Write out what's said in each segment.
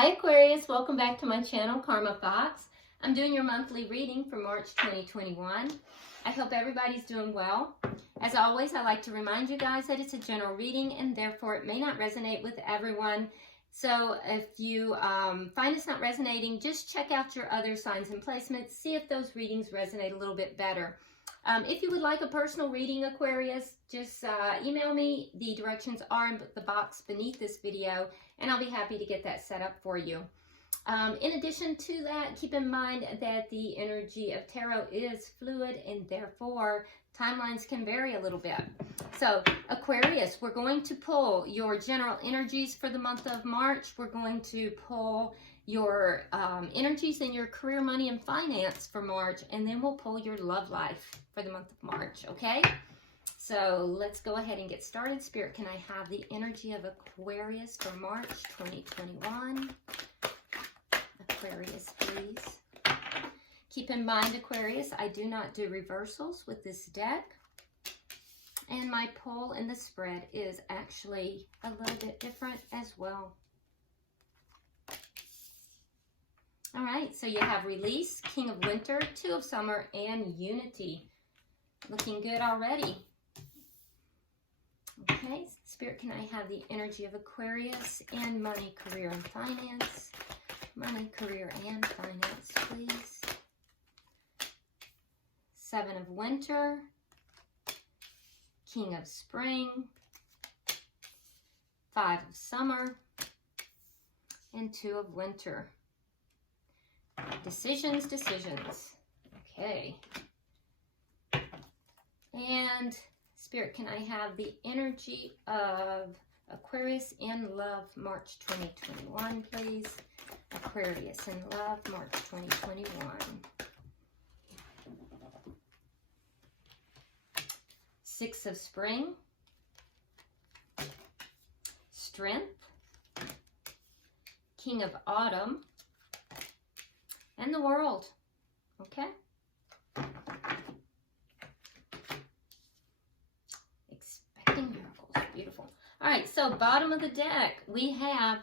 Hi Aquarius, welcome back to my channel, Karma Fox. I'm doing your monthly reading for March 2021. I hope everybody's doing well. As always, I like to remind you guys that it's a general reading and therefore it may not resonate with everyone. So if you find it's not resonating, just check out your other signs and placements, see if those readings resonate a little bit better. If you would like a personal reading, Aquarius, just email me. The directions are in the box beneath this video, and I'll be happy to get that set up for you. In addition to that, keep in mind that the energy of tarot is fluid, and therefore timelines can vary a little bit. So, Aquarius, we're going to pull your general energies for the month of March. We're going to pull your energies in your career, money, and finance for March, and then we'll pull your love life for the month of March, okay? So let's go ahead and get started. Spirit, can I have the energy of Aquarius for March 2021? Aquarius, please. Keep in mind, Aquarius, I do not do reversals with this deck. And my pull in the spread is actually a little bit different as well. All right, so you have Release, King of Winter, Two of Summer, and Unity. Looking good already. Okay, Spirit, can I have the energy of Aquarius and money, career, and finance? Money, career, and finance, please. Seven of Winter, King of Spring, Five of Summer, and Two of Winter. Decisions, decisions. Okay. And Spirit, can I have the energy of Aquarius in love, March 2021, please? Aquarius in love, March 2021. Six of Spring. Strength. King of Autumn. And the World. Okay? Expecting miracles. Beautiful. All right, so bottom of the deck, we have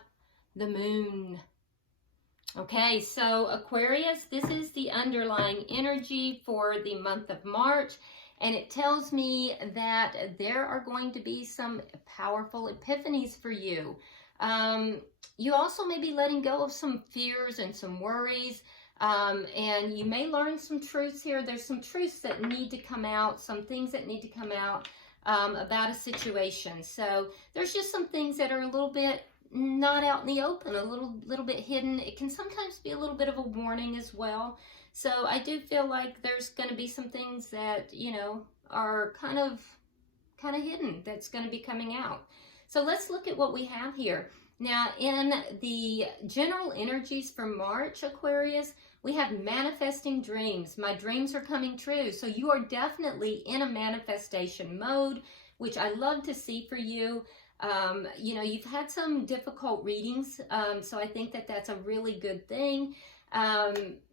the Moon. Okay, so Aquarius, this is the underlying energy for the month of March, and it tells me that there are going to be some powerful epiphanies for you. You also may be letting go of some fears and some worries. And you may learn some truths here. There's some truths that need to come out, some things that need to come out about a situation. So there's just some things that are a little bit not out in the open, a little bit hidden. It can sometimes be a little bit of a warning as well. So I do feel like there's going to be some things that, you know, are kind of hidden that's going to be coming out. So let's look at what we have here. Now, in the general energies for March, Aquarius, we have manifesting dreams. My dreams are coming true. So you are definitely in a manifestation mode, which I love to see for you. You know, you've had some difficult readings, so I think that that's a really good thing.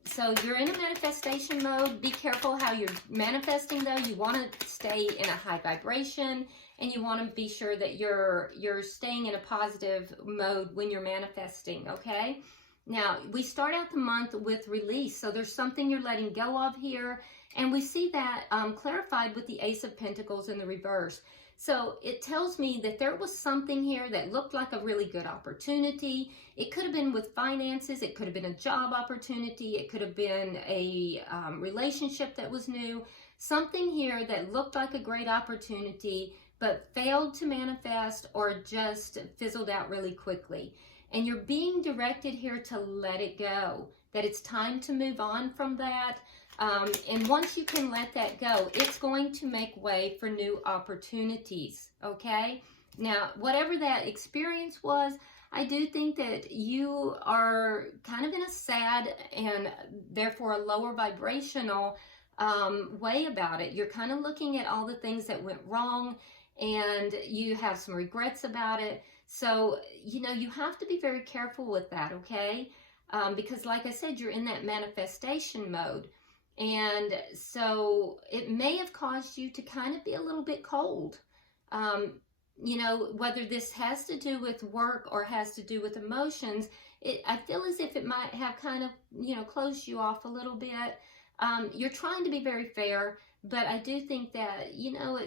So you're in a manifestation mode. Be careful how you're manifesting, though. You want to stay in a high vibration, and you want to be sure that you're staying in a positive mode when you're manifesting, okay? Now, we start out the month with release, so there's something you're letting go of here, and we see that clarified with the Ace of Pentacles in the reverse. So it tells me that there was something here that looked like a really good opportunity. It could have been with finances. It could have been a job opportunity. It could have been a relationship that was new. Something here that looked like a great opportunity, but failed to manifest or just fizzled out really quickly. And you're being directed here to let it go, that it's time to move on from that. And once you can let that go, it's going to make way for new opportunities, okay? Now, whatever that experience was, I do think that you are kind of in a sad and therefore a lower vibrational way about it. You're kind of looking at all the things that went wrong, and you have some regrets about it. So, you know, you have to be very careful with that, okay? Because like I said, you're in that manifestation mode. And so it may have caused you to kind of be a little bit cold. You know, whether this has to do with work or has to do with emotions, I feel as if it might have kind of, you know, closed you off a little bit. You're trying to be very fair, but I do think that, you know,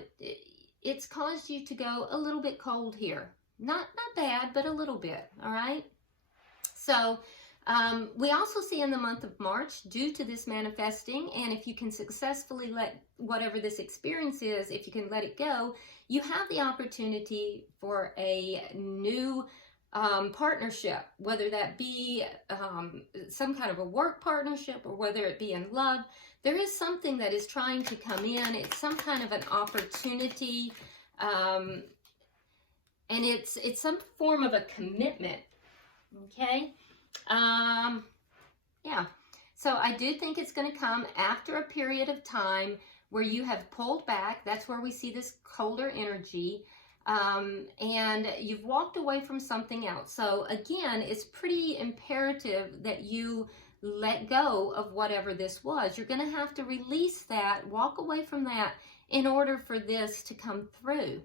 it's caused you to go a little bit cold here. Not bad, but a little bit, all right? So we also see in the month of March, due to this manifesting, and if you can successfully let whatever this experience is, if you can let it go, you have the opportunity for a new partnership, whether that be some kind of a work partnership or whether it be in love. There is something that is trying to come in. It's some kind of an opportunity, and it's some form of a commitment. Okay. Yeah. So I do think it's going to come after a period of time where you have pulled back. That's where we see this colder energy. And you've walked away from something else. So again, it's pretty imperative that you let go of whatever this was. You're going to have to release that, walk away from that in order for this to come through.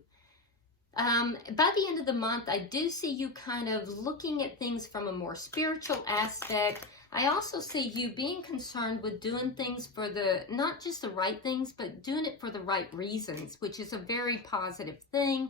By the end of the month, I do see you kind of looking at things from a more spiritual aspect. I also see you being concerned with doing things for not just the right things, but doing it for the right reasons, which is a very positive thing.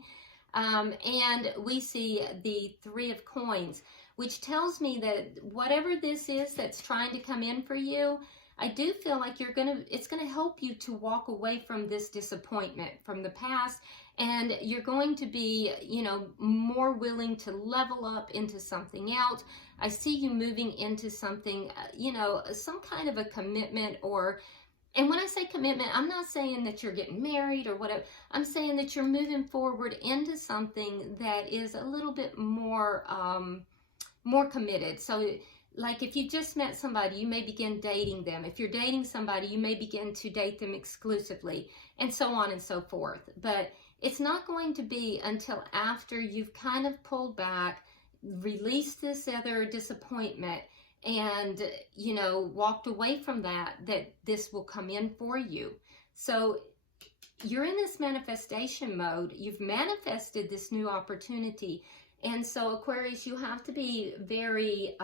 And we see the Three of Coins, which tells me that whatever this is that's trying to come in for you, I do feel like it's going to help you to walk away from this disappointment from the past, and you're going to be, you know, more willing to level up into something else. I see you moving into something, you know, some kind of a commitment, and when I say commitment, I'm not saying that you're getting married or whatever. I'm saying that you're moving forward into something that is a little bit more, more committed. So like if you just met somebody, you may begin dating them. If you're dating somebody, you may begin to date them exclusively, and so on and so forth. But it's not going to be until after you've kind of pulled back, released this other disappointment, and, you know, walked away from that this will come in for you. So you're in this manifestation mode. You've manifested this new opportunity. And so, Aquarius, you have to be very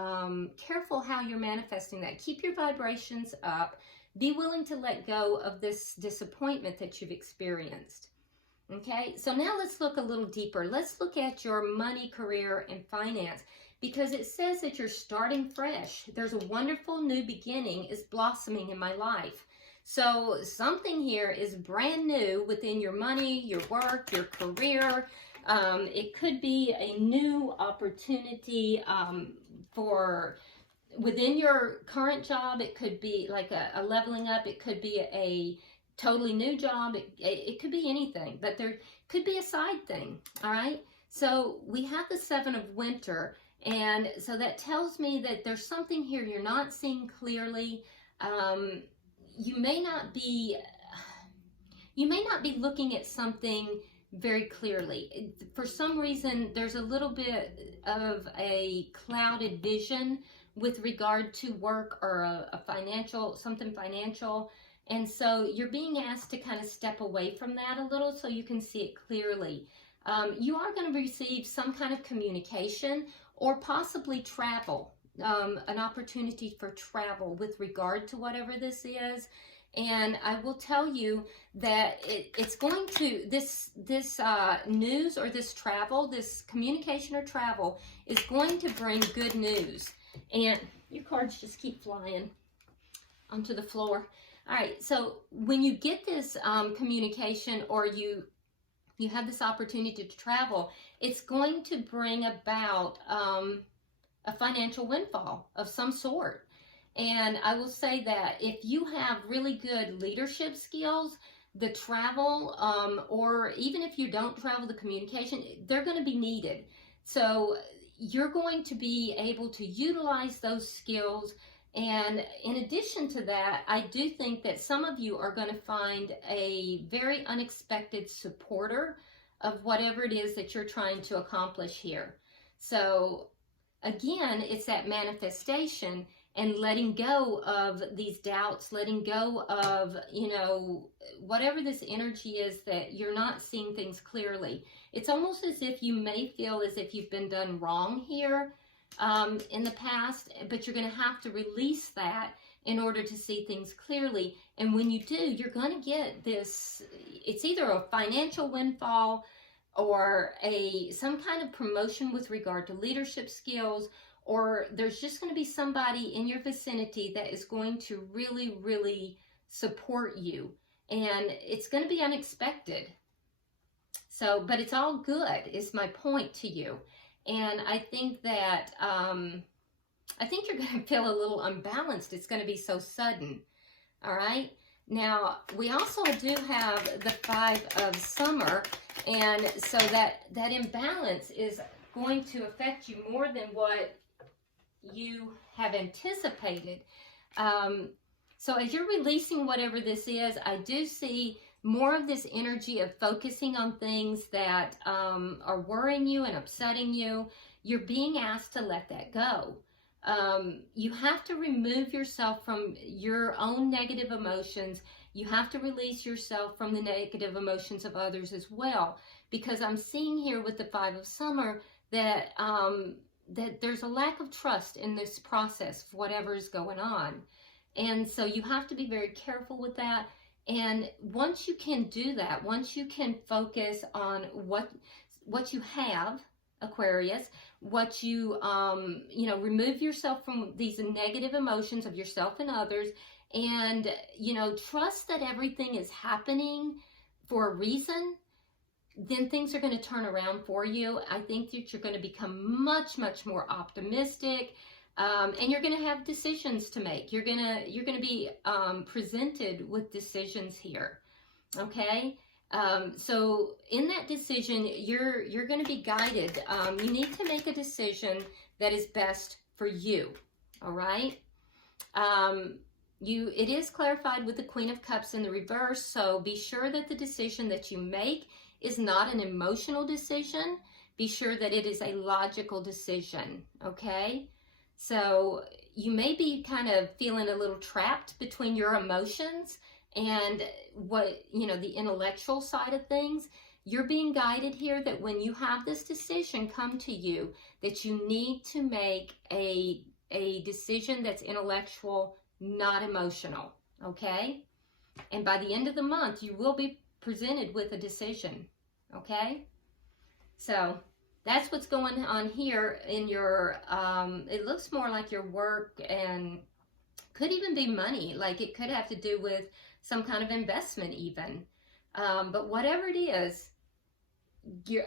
careful how you're manifesting that. Keep your vibrations up. Be willing to let go of this disappointment that you've experienced. Okay, so now let's look a little deeper. Let's look at your money, career, and finance, because it says that you're starting fresh. There's a wonderful new beginning is blossoming in my life. So something here is brand new within your money, your work, your career. It could be a new opportunity for within your current job. It could be like a leveling up. It could be a totally new job. It could be anything, but there could be a side thing. All right. So we have the Seven of Winter, and so that tells me that there's something here you're not seeing clearly. You may not be looking at something very clearly. For some reason, there's a little bit of a clouded vision with regard to work or something financial. And so you're being asked to kind of step away from that a little so you can see it clearly. You are going to receive some kind of communication or possibly travel, an opportunity for travel with regard to whatever this is. And I will tell you that it's going to, this news or this travel, this communication or travel is going to bring good news. And your cards just keep flying onto the floor. All right, so when you get this communication or you have this opportunity to travel, it's going to bring about a financial windfall of some sort. And I will say that if you have really good leadership skills, the travel, or even if you don't travel, the communication, they're going to be needed. So you're going to be able to utilize those skills. And in addition to that, I do think that some of you are going to find a very unexpected supporter of whatever it is that you're trying to accomplish here. So again, it's that manifestation and letting go of these doubts, letting go of, you know, whatever this energy is that you're not seeing things clearly. It's almost as if you may feel as if you've been done wrong here. in the past, but you're going to have to release that in order to see things clearly. And when you do, you're going to get this, it's either a financial windfall or some kind of promotion with regard to leadership skills, or there's just going to be somebody in your vicinity that is going to really, really support you. And it's going to be unexpected. So, but it's all good, is my point to you. And I think that, I think you're going to feel a little unbalanced. It's going to be so sudden. All right. Now, we also do have the 5 of summer. And so that imbalance is going to affect you more than what you have anticipated. So as you're releasing whatever this is, I do see more of this energy of focusing on things that are worrying you and upsetting you. You're being asked to let that go. You have to remove yourself from your own negative emotions. You have to release yourself from the negative emotions of others as well. Because I'm seeing here with the 5 of summer that, that there's a lack of trust in this process, whatever is going on. And so you have to be very careful with that. And once you can do that, once you can focus on what you have, Aquarius, what you, remove yourself from these negative emotions of yourself and others, and, trust that everything is happening for a reason, then things are going to turn around for you. I think that you're going to become much, much more optimistic. And you're going to have decisions to make. You're going to be presented with decisions here. Okay. So in that decision, you're going to be guided. You need to make a decision that is best for you. All right. It is clarified with the Queen of Cups in the reverse. So be sure that the decision that you make is not an emotional decision. Be sure that it is a logical decision. Okay. So you may be kind of feeling a little trapped between your emotions and the intellectual side of things. You're being guided here that when you have this decision come to you, that you need to make a decision that's intellectual, not emotional. Okay. And by the end of the month, you will be presented with a decision. Okay. So that's what's going on here in your, it looks more like your work, and could even be money. Like it could have to do with some kind of investment even. But whatever it is,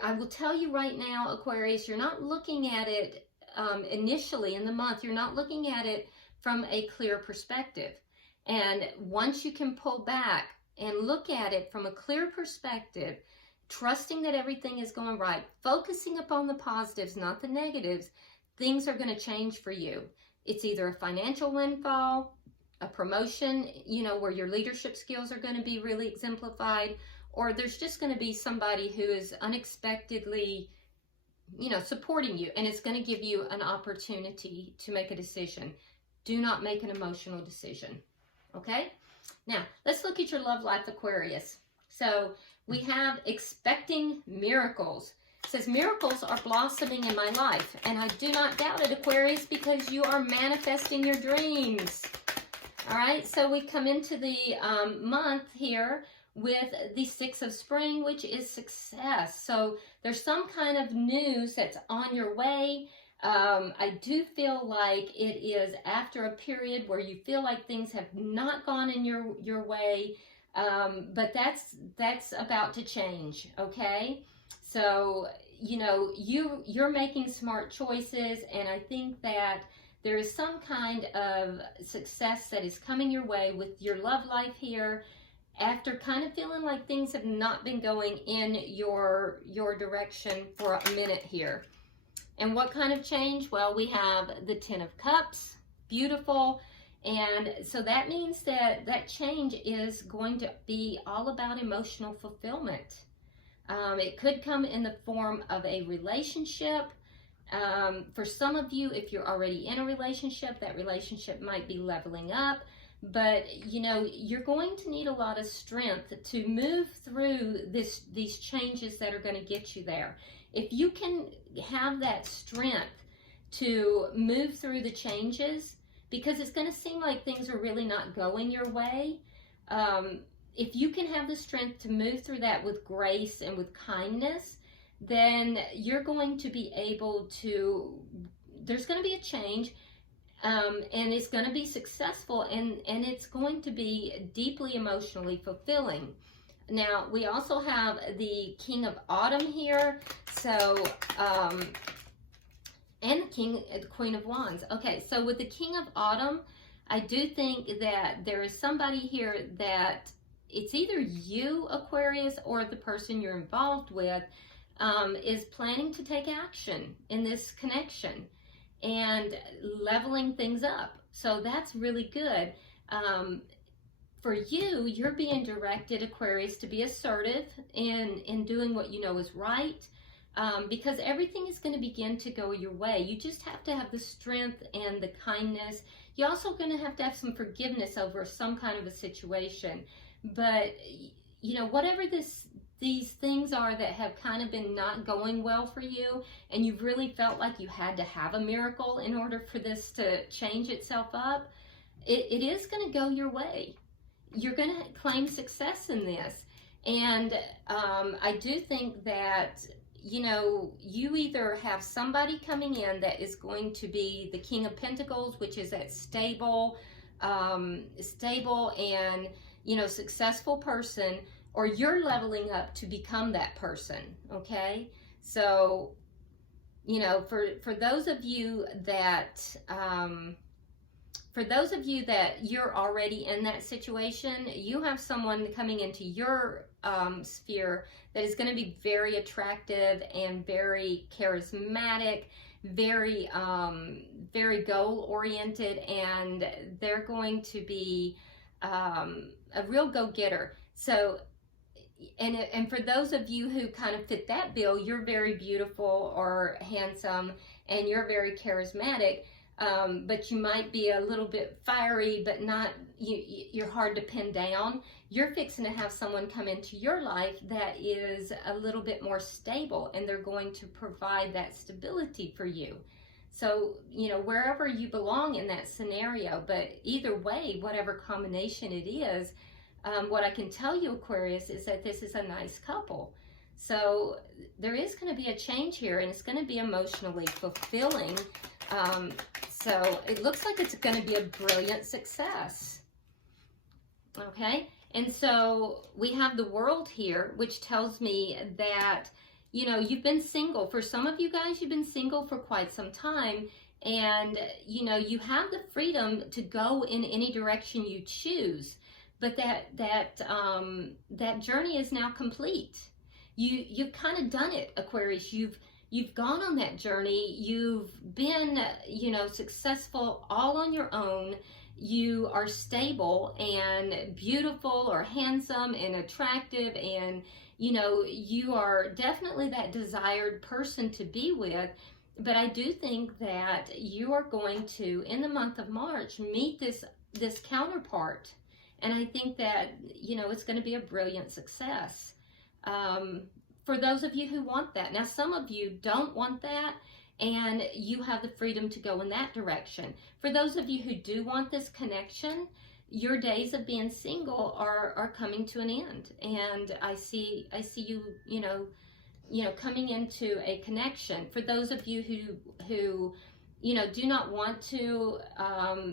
I will tell you right now, Aquarius, you're not looking at it initially in the month. You're not looking at it from a clear perspective. And once you can pull back and look at it from a clear perspective, trusting that everything is going right, focusing upon the positives, not the negatives, things are going to change for you. It's either a financial windfall, a promotion, where your leadership skills are going to be really exemplified, or there's just going to be somebody who is unexpectedly, supporting you, and it's going to give you an opportunity to make a decision. Do not make an emotional decision. Okay? Now, let's look at your love life, Aquarius. So we have expecting miracles. It says, miracles are blossoming in my life. And I do not doubt it, Aquarius, because you are manifesting your dreams. All right, so we come into the month here with the 6 of spring, which is success. So there's some kind of news that's on your way. I do feel like it is after a period where you feel like things have not gone in your way. But that's about to change, okay? So, you're making smart choices, and I think that there is some kind of success that is coming your way with your love life here after kind of feeling like things have not been going in your direction for a minute here. And what kind of change? Well, we have the 10 of Cups, beautiful. And so that means that that change is going to be all about emotional fulfillment. It could come in the form of a relationship. For some of you, if you're already in a relationship, that relationship might be leveling up. But, you're going to need a lot of strength to move through these changes that are going to get you there. If you can have that strength to move through the changes, because it's going to seem like things are really not going your way. If you can have the strength to move through that with grace and with kindness, then you're going to be able to, there's going to be a change, and it's going to be successful, and it's going to be deeply emotionally fulfilling. Now, we also have the King of Autumn here, so, and the Queen of Wands. Okay, so with the King of Autumn, I do think that there is somebody here that it's either you, Aquarius, or the person you're involved with is planning to take action in this connection and leveling things up. So that's really good. For you, you're being directed, Aquarius, to be assertive in doing what you know is right, because everything is going to begin to go your way. You just have to have the strength and the kindness. You're also going to have some forgiveness over some kind of a situation. But, you know, whatever these things are that have kind of been not going well for you, and you've really felt like you had to have a miracle in order for this to change itself up, it is going to go your way. You're going to claim success in this. And I do think that, you know, you either have somebody coming in that is going to be the King of Pentacles, which is that stable and, you know, successful person, or you're leveling up to become that person, okay? So, you know, for those of you that, you're already in that situation, you have someone coming into your sphere that is going to be very attractive and very charismatic, very goal-oriented, and they're going to be a real go-getter. So, and for those of you who kind of fit that bill, you're very beautiful or handsome, and you're very charismatic, but you might be a little bit fiery, but not, you're hard to pin down. You're fixing to have someone come into your life that is a little bit more stable, and they're going to provide that stability for you. So, you know, wherever you belong in that scenario, but either way, whatever combination it is, what I can tell you, Aquarius, is that this is a nice couple. So there is going to be a change here, and it's going to be emotionally fulfilling. So it looks like it's going to be a brilliant success. Okay, and so we have the World here, which tells me that, you know, you've been single. For some of you guys, you've been single for quite some time, and, you know, you have the freedom to go in any direction you choose. But that journey is now complete. You've kind of done it, Aquarius. You've gone on that journey. You've been, you know, successful all on your own. You are stable and beautiful or handsome and attractive, and, you know, you are definitely that desired person to be with. But I do think that you are going to, in the month of March, meet this counterpart. And I think that, you know, it's going to be a brilliant success for those of you who want that. Now, some of you don't want that, and you have the freedom to go in that direction. For those of you who do want this connection, your days of being single are coming to an end. And I see you, you know, coming into a connection. For those of you who you know, do not want to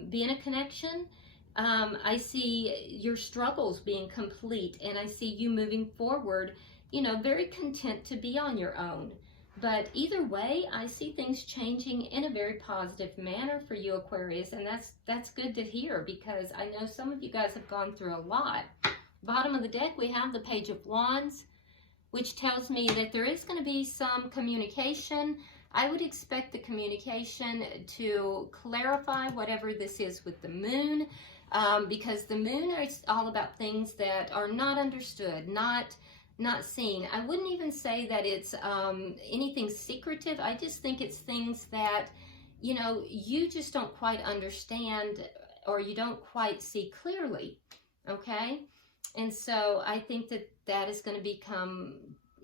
be in a connection, I see your struggles being complete, and I see you moving forward, you know, very content to be on your own. But either way, I see things changing in a very positive manner for you, Aquarius, and that's good to hear, because I know some of you guys have gone through a lot. Bottom of the deck, we have the Page of Wands, which tells me that there is going to be some communication. I would expect the communication to clarify whatever this is with the Moon, because the Moon is all about things that are not understood, not seen. I wouldn't even say that it's anything secretive. I just think it's things that, you know, you just don't quite understand, or you don't quite see clearly, okay? And so I think that is going to become,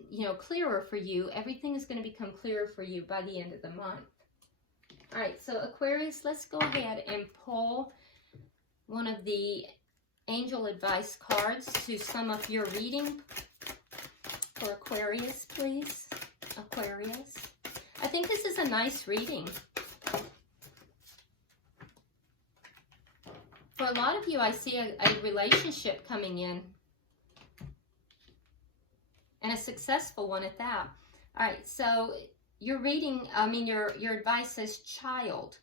you know, clearer for you. Everything is going to become clearer for you by the end of the month. All right, so Aquarius, let's go ahead and pull one of the angel advice cards to sum up your reading for Aquarius, please. Aquarius. I think this is a nice reading. For a lot of you, I see a relationship coming in. And a successful one at that. All right, so your reading, your advice says, child.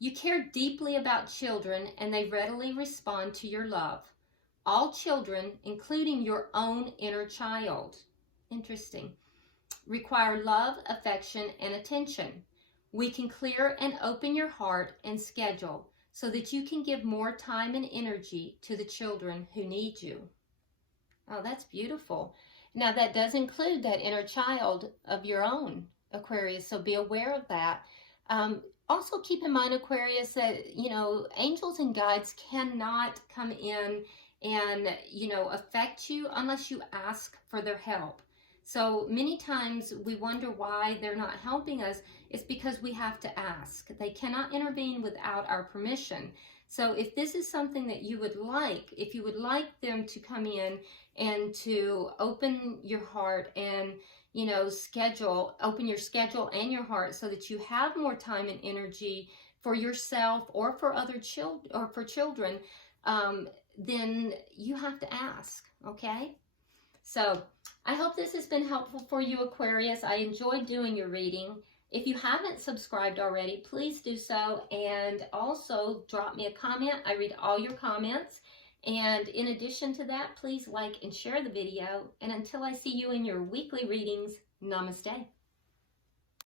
You care deeply about children and they readily respond to your love. All children, including your own inner child, interesting, require love, affection, and attention. We can clear and open your heart and schedule so that you can give more time and energy to the children who need you. Oh, that's beautiful. Now, that does include that inner child of your own, Aquarius, so be aware of that. Also, keep in mind, Aquarius, that, angels and guides cannot come in and, affect you unless you ask for their help. So many times we wonder why they're not helping us. It's because we have to ask. They cannot intervene without our permission. So if this is something that you would like, if you would like them to come in and to open your heart and, open your schedule and your heart so that you have more time and energy for yourself or for other children or for children, then you have to ask, okay? So I hope this has been helpful for you, Aquarius. I enjoyed doing your reading. If you haven't subscribed already, please do so. And also drop me a comment. I read all your comments. And in addition to that, please like and share the video. And until I see you in your weekly readings, namaste.